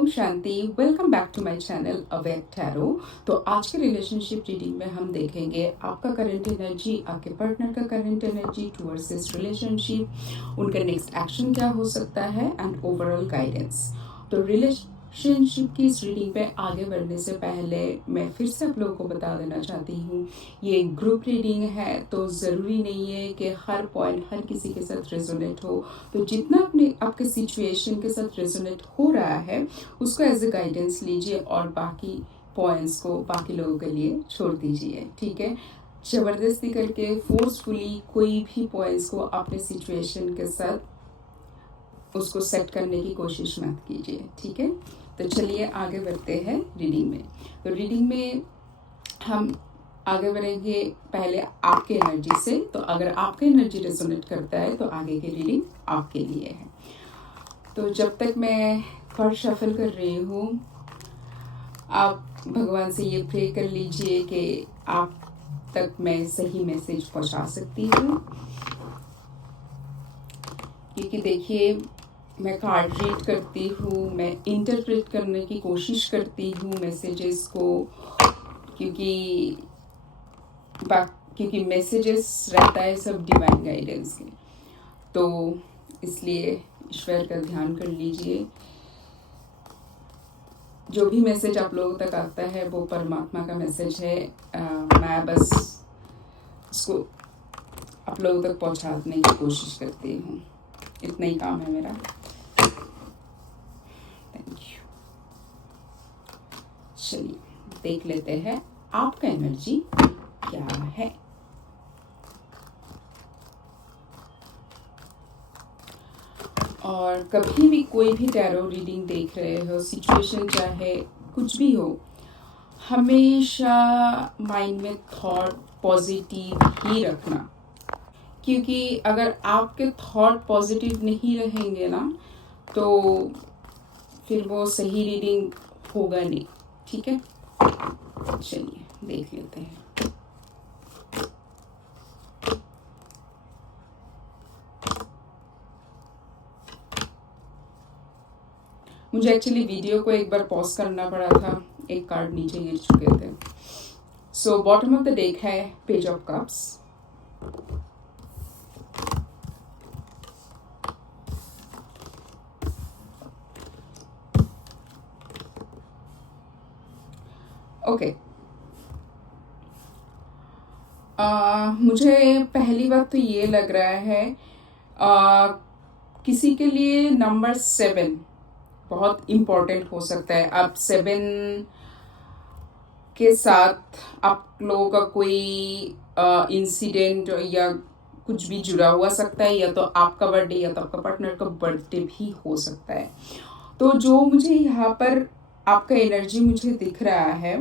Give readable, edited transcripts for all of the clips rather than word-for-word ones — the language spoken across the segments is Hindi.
ओम शांति। Welcome back to my channel awake tarot. तो आज के रिलेशनशिप रीडिंग में हम देखेंगे आपका करंट एनर्जी, आपके पार्टनर का current energy towards this relationship, उनका नेक्स्ट एक्शन क्या हो सकता है एंड ओवरऑल गाइडेंस। तो रिलेशनशिप की इस रीडिंग पे आगे बढ़ने से पहले मैं फिर से आप लोगों को बता देना चाहती हूँ, ये ग्रुप रीडिंग है तो ज़रूरी नहीं है कि हर पॉइंट हर किसी के साथ रेजोनेट हो। तो जितना अपने आपके सिचुएशन के साथ रेजोनेट हो रहा है उसको एज ए गाइडेंस लीजिए और बाकी पॉइंट्स को बाकी लोगों के लिए छोड़ दीजिए, ठीक है। ज़बरदस्ती करके फोर्सफुली कोई भी पॉइंट्स को अपने सिचुएशन के साथ उसको सेट करने की कोशिश मत कीजिए, ठीक है। तो चलिए आगे बढ़ते हैं रीडिंग में। तो रीडिंग में हम आगे बढ़ेंगे पहले आपके एनर्जी से। तो अगर आपका एनर्जी रेजोनेट करता है तो आगे की रीडिंग आपके लिए है। तो जब तक मैं कार्ड शफल कर रही हूँ, आप भगवान से ये प्रे कर लीजिए कि आप तक मैं सही मैसेज पहुँचा सकती हूँ, क्योंकि देखिए मैं कार्ड रीड करती हूँ, मैं इंटरप्रेट करने की कोशिश करती हूँ मैसेजेस को, क्योंकि मैसेजेस रहता है सब डिवाइन गाइडेंस के। तो इसलिए ईश्वर का ध्यान कर लीजिए, जो भी मैसेज आप लोगों तक आता है वो परमात्मा का मैसेज है। मैं बस उसको आप लोगों तक पहुंचाने की कोशिश करती हूँ, इतना ही काम है मेरा। Thank you. चलिए देख लेते हैं आपका एनर्जी क्या है। और कभी भी कोई भी टैरो रीडिंग देख रहे हो, सिचुएशन चाहे कुछ भी हो, हमेशा माइंड में थॉट पॉजिटिव ही रखना, क्योंकि अगर आपके थॉट पॉजिटिव नहीं रहेंगे ना तो फिर वो सही रीडिंग होगा नहीं, ठीक है। चलिए देख लेते हैं। मुझे एक्चुअली वीडियो को एक बार पॉज करना पड़ा था, एक कार्ड नीचे गिर चुके थे। So bottom of the deck है पेज ऑफ कप्स, ओके। मुझे पहली बात तो ये लग रहा है किसी के लिए नंबर 7 बहुत इम्पोर्टेंट हो सकता है। अब 7 के साथ आप लोगों का कोई इंसिडेंट या कुछ भी जुड़ा हुआ सकता है, या तो आपका बर्थडे या तो आपका पार्टनर का बर्थडे भी हो सकता है। तो जो मुझे यहाँ पर आपका एनर्जी मुझे दिख रहा है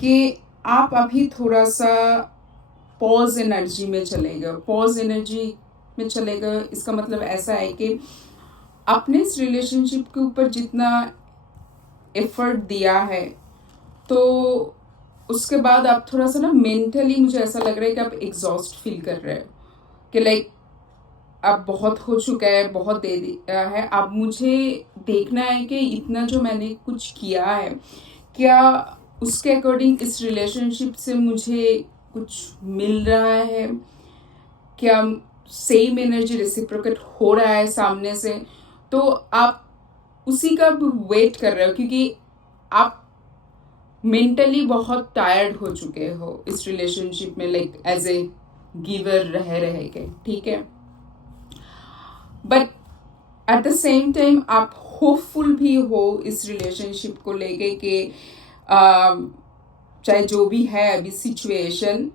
कि आप अभी थोड़ा सा पॉज एनर्जी में चले गए। पॉज एनर्जी में चले गए इसका मतलब ऐसा है कि आपने इस रिलेशनशिप के ऊपर जितना एफर्ट दिया है तो उसके बाद आप थोड़ा सा ना मेंटली, मुझे ऐसा लग रहा है कि आप एग्जॉस्ट फील कर रहे हो कि लाइक अब बहुत हो चुका है, बहुत दे दिया है। अब मुझे देखना है कि इतना जो मैंने कुछ किया है क्या उसके अकॉर्डिंग इस रिलेशनशिप से मुझे कुछ मिल रहा है, क्या सेम एनर्जी रेसिप्रोकेट हो रहा है सामने से। तो आप उसी का वेट कर रहे हो, क्योंकि आप मेंटली बहुत टायर्ड हो चुके हो इस रिलेशनशिप में, लाइक एज ए गिवर रह के, ठीक है। But at the same time आप होपफुल भी हो इस रिलेशनशिप को लेके कि चाहे जो भी है अभी सिचुएशन,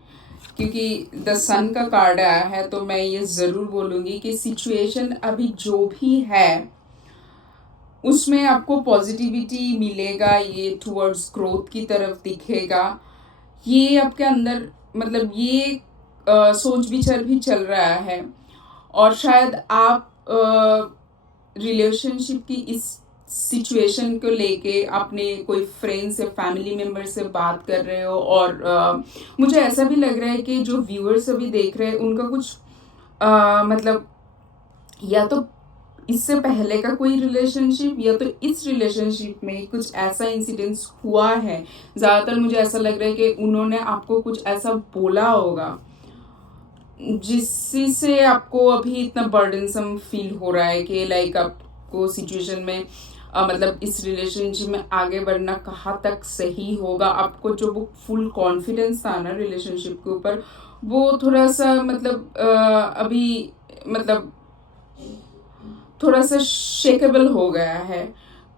क्योंकि द सन का कार्ड आया है तो मैं ये ज़रूर बोलूँगी कि सिचुएशन अभी जो भी है उसमें आपको पॉजिटिविटी मिलेगा, ये टुवर्ड्स ग्रोथ की तरफ दिखेगा। ये आपके अंदर मतलब ये सोच विचार भी चल रहा है, और शायद आप रिलेशनशिप की इस सिचुएशन को लेके अपने कोई फ्रेंड्स या फैमिली मेम्बर से बात कर रहे हो। और मुझे ऐसा भी लग रहा है कि जो व्यूअर्स अभी देख रहे हैं उनका कुछ मतलब या तो इससे पहले का कोई रिलेशनशिप या तो इस रिलेशनशिप में कुछ ऐसा इंसिडेंस हुआ है। ज़्यादातर मुझे ऐसा लग रहा है कि उन्होंने आपको कुछ ऐसा बोला होगा जिससे आपको अभी इतना बर्डनसम फील हो रहा है कि लाइक आपको सिचुएशन में मतलब इस रिलेशनशिप में आगे बढ़ना कहाँ तक सही होगा। आपको जो वो फुल कॉन्फिडेंस था ना रिलेशनशिप के ऊपर, वो थोड़ा सा मतलब अभी मतलब थोड़ा सा शेकेबल हो गया है।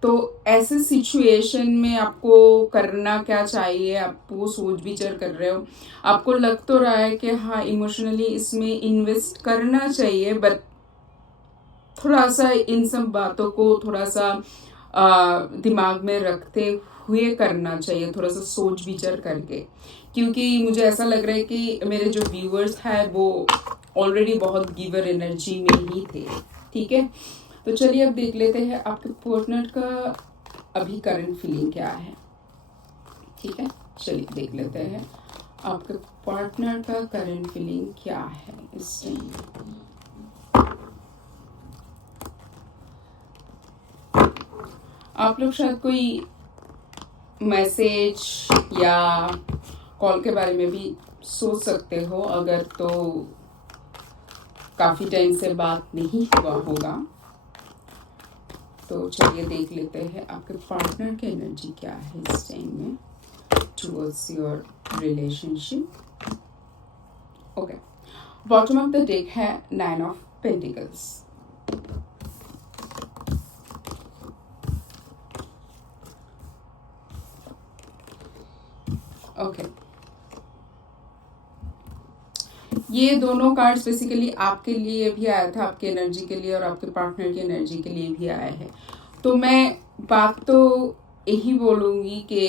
तो ऐसे सिचुएशन में आपको करना क्या चाहिए, आप वो सोच विचार कर रहे हो। आपको लग तो रहा है कि हाँ इमोशनली इसमें इन्वेस्ट करना चाहिए, बट थोड़ा सा इन सब बातों को थोड़ा सा दिमाग में रखते हुए करना चाहिए, थोड़ा सा सोच विचार करके। क्योंकि मुझे ऐसा लग रहा है कि मेरे जो व्यूअर्स हैं वो ऑलरेडी बहुत गिवर एनर्जी में ही थे। ठीक है, तो चलिए अब देख लेते हैं आपके पार्टनर का अभी करंट फीलिंग क्या है। ठीक है, चलिए देख लेते हैं आपके पार्टनर का करंट फीलिंग क्या है इस टाइम। आप लोग शायद कोई मैसेज या कॉल के बारे में भी सोच सकते हो, अगर तो काफ़ी टाइम से बात नहीं हुआ होगा। तो चलिए देख लेते हैं आपके पार्टनर की एनर्जी क्या है इस टाइम में towards your relationship. Okay, bottom of the deck है 9 ऑफ पेंटिकल्स। ओके, ये दोनों कार्ड्स बेसिकली आपके लिए भी आया था, आपकी एनर्जी के लिए और आपके पार्टनर की एनर्जी के लिए भी आया है। तो मैं बात तो यही बोलूँगी कि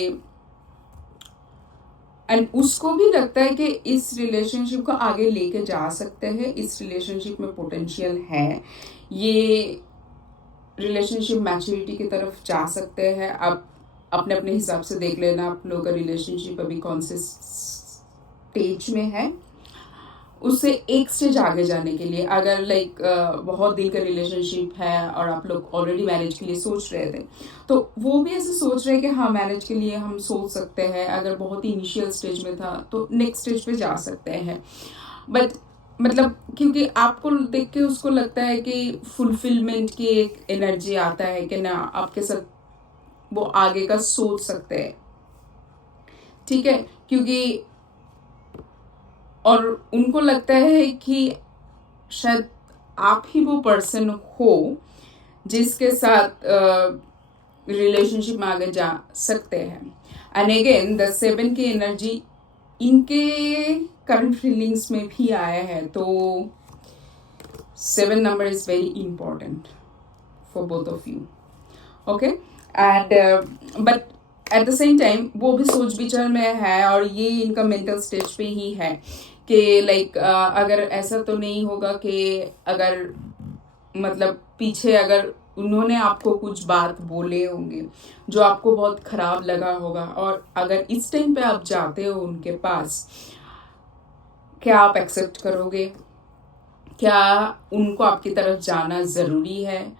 एंड उसको भी लगता है कि इस रिलेशनशिप को आगे लेके जा सकते हैं, इस रिलेशनशिप में पोटेंशियल है, ये रिलेशनशिप मैच्योरिटी की तरफ जा सकते हैं। आप अपने अपने हिसाब से देख लेना आप लोगों का रिलेशनशिप अभी कौन से स्टेज में है, उससे एक स्टेज आगे जाने के लिए। अगर लाइक बहुत दिन का रिलेशनशिप है और आप लोग ऑलरेडी मैरिज के लिए सोच रहे थे, तो वो भी ऐसे सोच रहे हैं कि हाँ मैरिज के लिए हम सोच सकते हैं। अगर बहुत ही इनिशियल स्टेज में था तो नेक्स्ट स्टेज पे जा सकते हैं। बट मतलब क्योंकि आपको देख के उसको लगता है कि फुलफिलमेंट की एक एनर्जी आता है कि ना आपके साथ वो आगे का सोच सकते हैं। ठीक है, क्योंकि और उनको लगता है कि शायद आप ही वो पर्सन हो जिसके साथ रिलेशनशिप में आगे जा सकते हैं। एंड अगेन द 7 की एनर्जी इनके करंट फीलिंग्स में भी आया है। तो 7 number is very important for both of you. Okay, and but at the same time वो भी सोच विचार में है और ये इनका मेंटल स्टेज पे ही है कि लाइक अगर ऐसा तो नहीं होगा कि अगर मतलब पीछे अगर उन्होंने आपको कुछ बात बोले होंगे जो आपको बहुत खराब लगा होगा, और अगर इस टाइम पे आप जाते हो उनके पास, क्या आप एक्सेप्ट करोगे? क्या उनको आपकी तरफ जाना ज़रूरी है?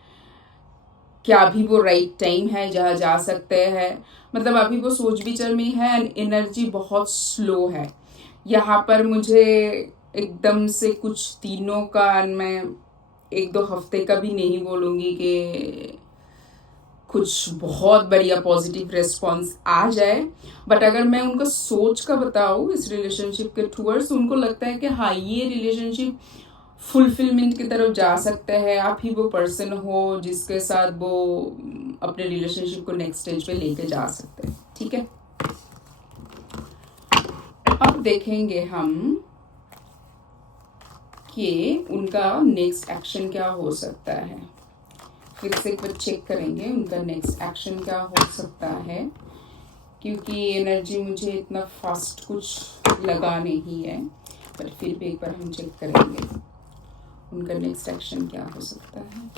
क्या अभी वो राइट टाइम है जहाँ जा सकते हैं? मतलब अभी वो सोच विचार में है एंड एनर्जी बहुत स्लो है यहाँ पर। मुझे एकदम से कुछ दिनों का, मैं 1-2 हफ्ते का भी नहीं बोलूँगी कि कुछ बहुत बढ़िया पॉजिटिव रिस्पॉन्स आ जाए। बट अगर मैं उनका सोच का बताऊँ इस रिलेशनशिप के टूवर्ड्स, उनको लगता है कि हाँ ये रिलेशनशिप फुलफिलमेंट की तरफ जा सकते हैं। आप ही वो पर्सन हो जिसके साथ वो अपने रिलेशनशिप को नेक्स्ट स्टेज पे लेके जा सकते हैं। ठीक है, अब देखेंगे हम कि उनका नेक्स्ट एक्शन क्या हो सकता है। फिर से एक बार चेक करेंगे उनका नेक्स्ट एक्शन क्या हो सकता है, क्योंकि एनर्जी मुझे इतना फास्ट कुछ लगा नहीं है, पर फिर भी एक बार हम चेक करेंगे उनका नेक्स्ट एक्शन क्या हो सकता है।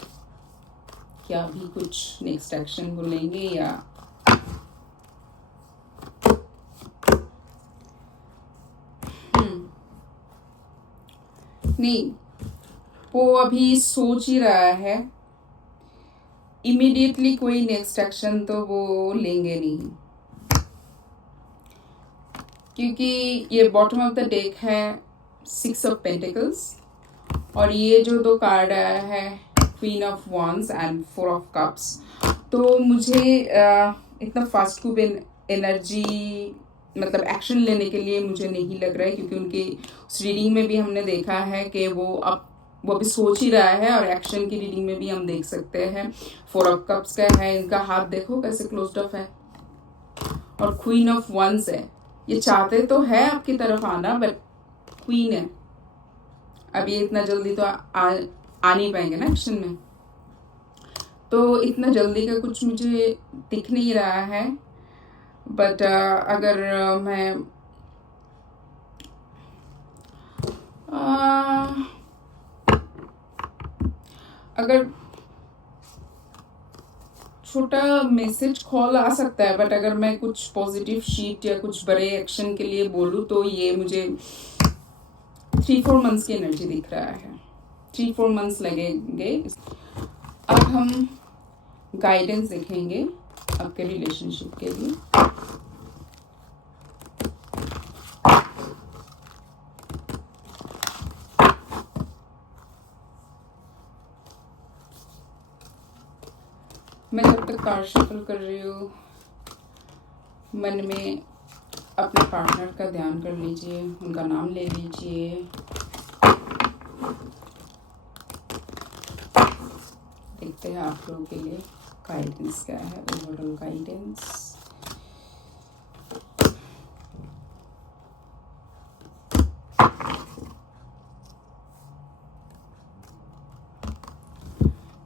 क्या भी कुछ नेक्स्ट एक्शन बोलेंगे या नहीं, वो अभी सोच ही रहा है इमीडिएटली कोई नेक्स्ट एक्शन तो वो लेंगे नहीं, क्योंकि ये बॉटम ऑफ द डेक है 6 ऑफ पेंटिकल्स, और ये जो दो कार्ड आया है queen of wands and 4 of cups. तो मुझे इतना फास्ट खूब एनर्जी मतलब एक्शन लेने के लिए मुझे नहीं लग रहा है, क्योंकि उनकी उस रीडिंग में भी हमने देखा है कि वो अभी सोच ही रहा है, और एक्शन की रीडिंग में भी हम देख सकते हैं 4 ऑफ कप्स का है, इनका हाथ देखो कैसे क्लोज्ड ऑफ है, और क्वीन ऑफ वंस है। ये चाहते तो है आपकी तरफ आना, बट क्वीन है, अब ये इतना जल्दी तो आ नहीं पाएंगे ना एक्शन में, तो इतना जल्दी का कुछ मुझे दिख नहीं रहा है। बट अगर मैं अगर छोटा मैसेज कॉल आ सकता है, बट अगर मैं कुछ पॉजिटिव शीट या कुछ बड़े एक्शन के लिए बोलूँ तो ये मुझे 3-4 मंथ्स की एनर्जी दिख रहा है, 3-4 मंथ्स लगेंगे। अब हम गाइडेंस देखेंगे आपके रिलेशनशिप के लिए। मैं जब तक कार्ड शफल कर रही हूँ, मन में अपने पार्टनर का ध्यान कर लीजिए, उनका नाम ले लीजिए। देखते हैं आप लोगों के लिए गाइडेंस क्या है, ओवरऑल गाइडेंस।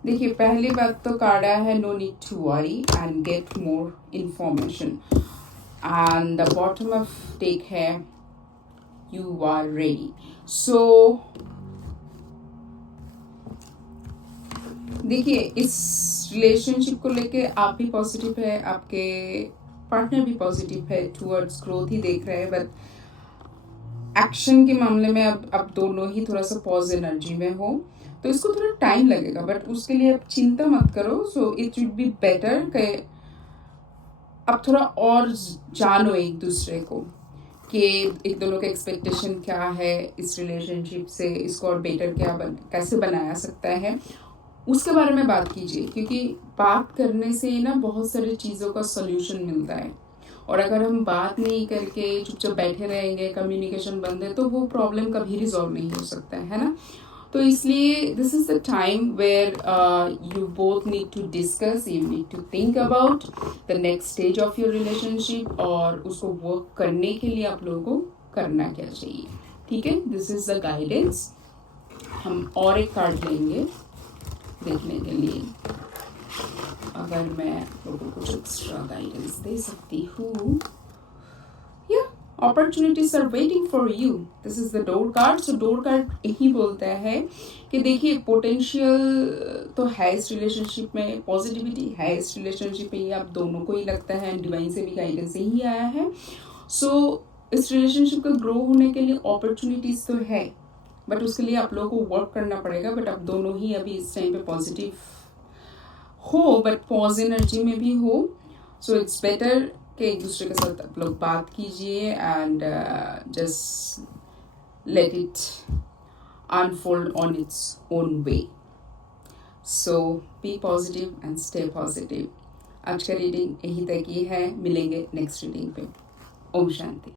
देखिए, पहली बात तो कार्ड आया है no need to worry and get more information, and the bottom of deck है यू आर रेडी। सो देखिए, इस रिलेशनशिप को लेके आप भी पॉजिटिव है, आपके पार्टनर भी पॉजिटिव है, टूवर्ड्स ग्रोथ ही देख रहे हैं, बट एक्शन के मामले में अब दोनों ही थोड़ा सा पॉज एनर्जी में हो, तो इसको थोड़ा टाइम लगेगा, बट उसके लिए आप चिंता मत करो। So it would be better कि अब थोड़ा और जानो एक दूसरे को कि एक दोनों का एक्सपेक्टेशन क्या है इस रिलेशनशिप से, इसको और बेटर कैसे बनाया सकता है, उसके बारे में बात कीजिए, क्योंकि बात करने से ना बहुत सारी चीज़ों का सोल्यूशन मिलता है, और अगर हम बात नहीं करके चुपचाप बैठे रहेंगे, कम्युनिकेशन बंद है, तो वो प्रॉब्लम कभी रिजॉल्व नहीं हो सकता है ना। तो इसलिए this is the time where you both need to discuss, you need to think about the next stage of your relationship, और उसको वर्क करने के लिए आप लोगों को करना क्या चाहिए। ठीक है, दिस इज द गाइडेंस। हम और एक कार्ड लेंगे देखने के लिए, अगर मैं लोगों को कुछ एक्स्ट्रा गाइडेंस दे सकती हूँ। Opportunities are waiting for you, this is the door card. So door card यही बोलता है कि देखिए, पोटेंशियल तो है इस रिलेशनशिप में, पॉजिटिविटी है इस रिलेशनशिप में, ये आप दोनों को ही लगता है, डिवाइन से भी गाइडेंस यही आया है। सो इस रिलेशनशिप का ग्रो होने के लिए अपॉर्चुनिटीज तो है, बट उसके लिए आप लोगों को वर्क करना पड़ेगा। बट आप दोनों ही अभी इस टाइम पे पॉजिटिव हो, बट पॉज एनर्जी में भी हो। सो इट्स बेटर कि एक दूसरे के साथ आप लोग बात कीजिए and just let it unfold on its own way. So be positive and stay positive. आज का रीडिंग यही तक ही है, मिलेंगे नेक्स्ट रीडिंग पे। ओम शांति।